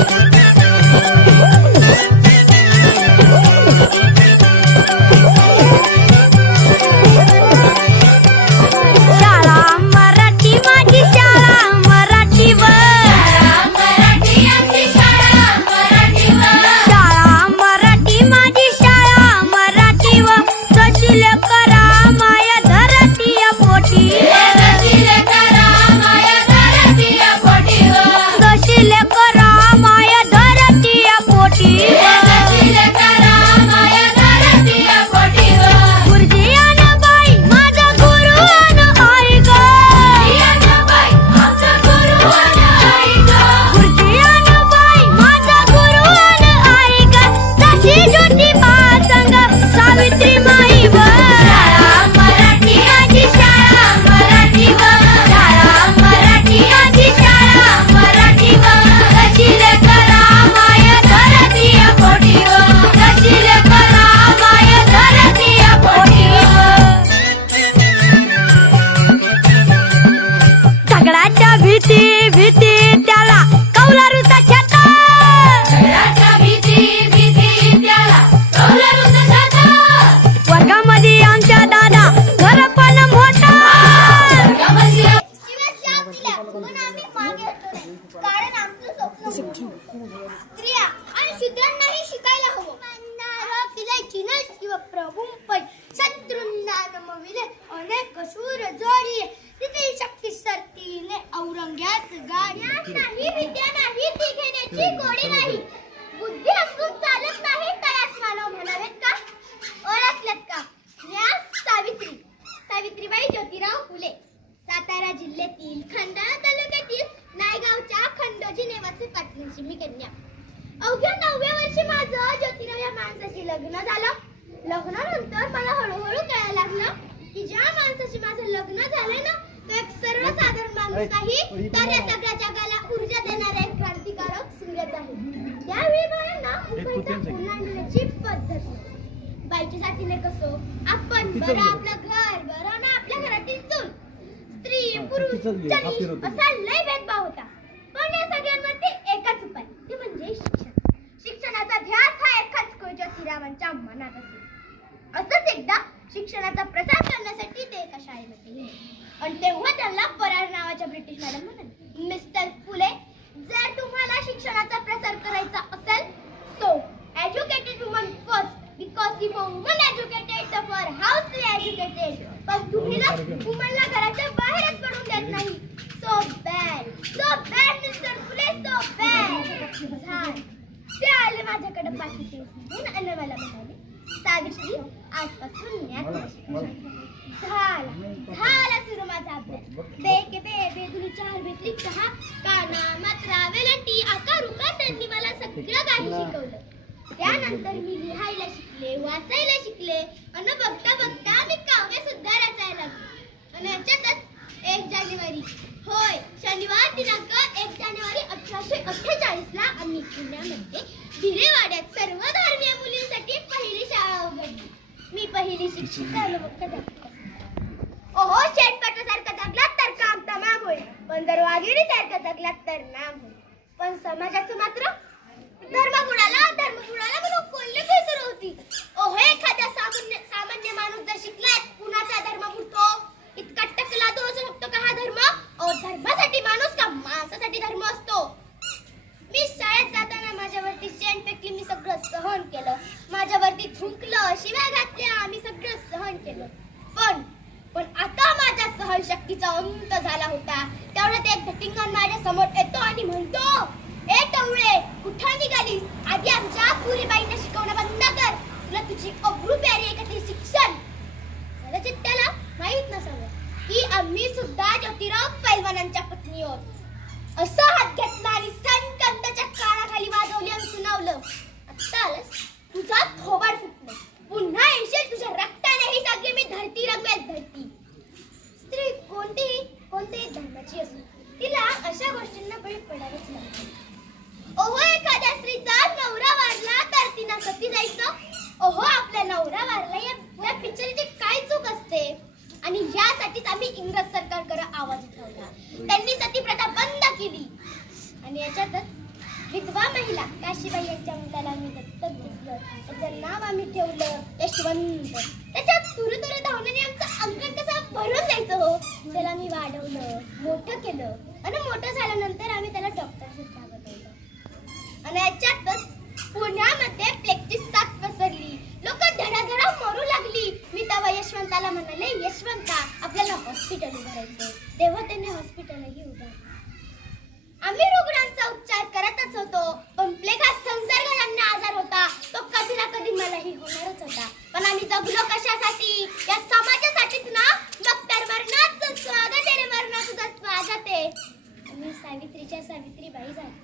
どうぞ! भीती भीती त्याला लग्न झालं. लग्नानंतर मला हळूहळू कळायला लागलं की ज्या माणसाशी माझं लग्न झालंय ना तो एक सर्वसाधारण माणूस नाही. तर या सगळ्या जगाला ऊर्जा देणारा एक क्रांतिकारक सूर्यच आहे. त्यावेळी बायांना मुंबईत ओलांडण्याची पद्धत. बाईच्या जातीने कसं? आपण बरं आपलं घर बरं ना आपल्या घरातील चूल. स्त्री पुरुष. असा लय भेदभाव होता पण या सगळ्यांवरती एकच उपाय ते म्हणजे शिक्षण शिक्षणाचा ध्यास हा एकाच कोळ ज्योतिरावांच्या मनात असेल असंच एकदा शिक्षणाचा प्रसार करण्यासाठी ते एका शाळेमध्ये गेले आणि तेव्हा त्यांना परार नावाच्या ब्रिटिश मॅडम म्हणाले मिस्टर फुले जर तुम्हाला शिक्षणाचा प्रसार करायचा असेल so educated woman first because if a woman educated तर फॉर हाऊस एज्युकेटेड पण तुम्ही ना वुमनला घराच्या बाहेरच पडून देत नाही. So bad so bad mister Phule so bad छान ते आले माझ्याकडे घेऊन आणि मला म्हणाले सावित्री आजपासून न्याय शिकणार." झाला. झाला सुरू माझा अभ्यास. चार भेटली. चहा काना मात्रा वेलंटी आकार उकार त्यांनी मला सगळं काही शिकवलं. त्यानंतर मी लिहायला शिकले वाचायला शिकले. आणि बघता बघता मी काव्य सुद्धा रचायला लागले. आणि याच्यातच एक जानेवारी. होय शनिवार दिनांक एक जानेवारी अठराशे अठ्ठेचाळीस ला आम्ही पुण्यामध्ये भिरेवाड्यात सर्व धर्मीय मुलींसाठी पहिली शाळा उघडली. मी पहिली कदा ओहो शेटपाटासारखं जगलात तर काम तमाम होईल. पण जर वाघिणी सारखं जगलात तर नाम होईल. पण समाजाचं मात्र होता एक धटिंगण माझ्यासमोर. येतो आणि म्हणतो ए टवळे कुठं निघालीस? आधी आमच्या पुरीबाईंना शिकवणं बंद कर. तुला तुझी अब्रू प्यारी आहे शिक्षण? कदाचित त्याला माहीत नसावं. की आम्ही सुद्धा ज्योतिराव पैलवानांच्या पत्नी आहोत असं हात घेतला यासाठीच आम्ही इंग्रज सरकारकडे आवाज उठवला. त्यांनी सतीप्रथा बंद केली. आणि याच्यातच विधवा महिला काशीबाई यांच्या मुलाला आम्ही दत्तक घेतलं. त्याचं नाव आम्ही ठेवलं यशवंत त्याच्यात तुरु तुरु धावण्याने आमचं अंगण कसं भरून जायचं हो? त्याला आम्ही वाढवलं मोठं केलं. आणि मोठं झाल्यानंतर आम्ही त्याला डॉक्टर सुद्धा बनवलं आणि याच्यातच पुण्यामध्ये प्लेक्टिस साथ पसरली लोक धडाधडा मरू लागली मी तेव्हा यशवंताला म्हणाले यशवंता आपल्याला हॉस्पिटल उभारायचं तेव्हा त्यांनी हॉस्पिटलही उभारलं. आम्ही रुग्णांचा उपचार करतच होतो पण प्लेग हा संसर्गजन्य आजार होता. तो कधी ना कधी मलाही होणारच होता. पण आम्ही जगलो कशासाठी? या समाजासाठीच ना? मग तर मरणाचं स्वागत आहे रे स्वागत आहे. आम्ही सावित्रीच्या सावित्रीबाई झाली.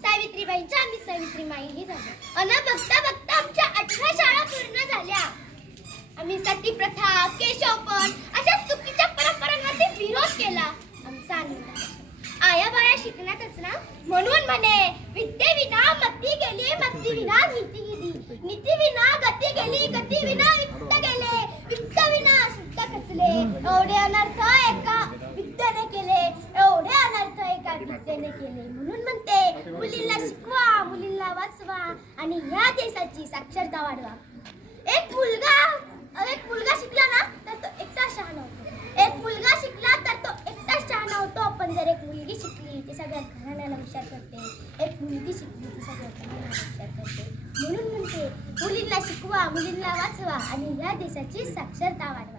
सावित्रीबाईंच्या आम्ही सावित्री माईही झालो. अन बघता बघता आमच्या अठरा शाळा पूर्ण झाल्या. आम्ही सती प्रथा केशवपण अशा चुकी एवढे अनर्थ एका विद्याने केले एवढे अनर्थ एका विद्याने केले. म्हणून म्हणते मुलींना शिकवा मुलींना वाचवा आणि ह्या देशाची साक्षरता वाढवा. एक मुलगा एक मुलगा शिकला ना तर तो एकटा शहाणा होतो. एक मुलगा शिकला तर तो एकटा शहाणा होतो. पण जर एक मुलगी शिकली ती सगळ्या घराण्याला हुशार करते. एक मुलगी शिकली ती सगळ्या घराण्याला विचार करते. म्हणून म्हणते मुलींना शिकवा मुलींना वाचवा आणि ह्या देशाची साक्षरता वाढवा.